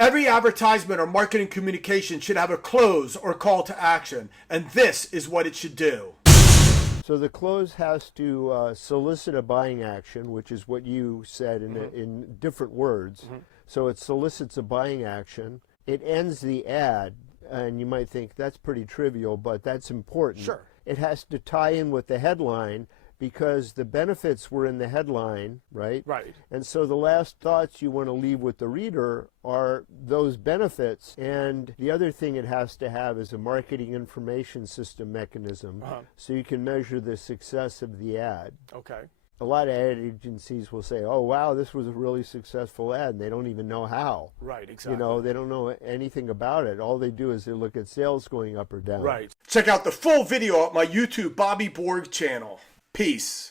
Every advertisement or marketing communication should have a close or call to action, and this is what it should do. So the close has to solicit a buying action, which is what you said in different words. So it solicits a buying action. It ends the ad, and you might think that's pretty trivial, but that's important. Sure. It has to tie in with the headline, because the benefits were in the headline, right? Right. And so the last thoughts you want to leave with the reader are those benefits. And the other thing it has to have is a marketing information system mechanism, so you can measure the success of the ad. Okay. A lot of ad agencies will say, oh, wow, this was a really successful ad, and they don't even know how. Right, exactly. You know, they don't know anything about it. All they do is they look at sales going up or down. Right. Check out the full video at my YouTube Bobby Borg channel. Peace.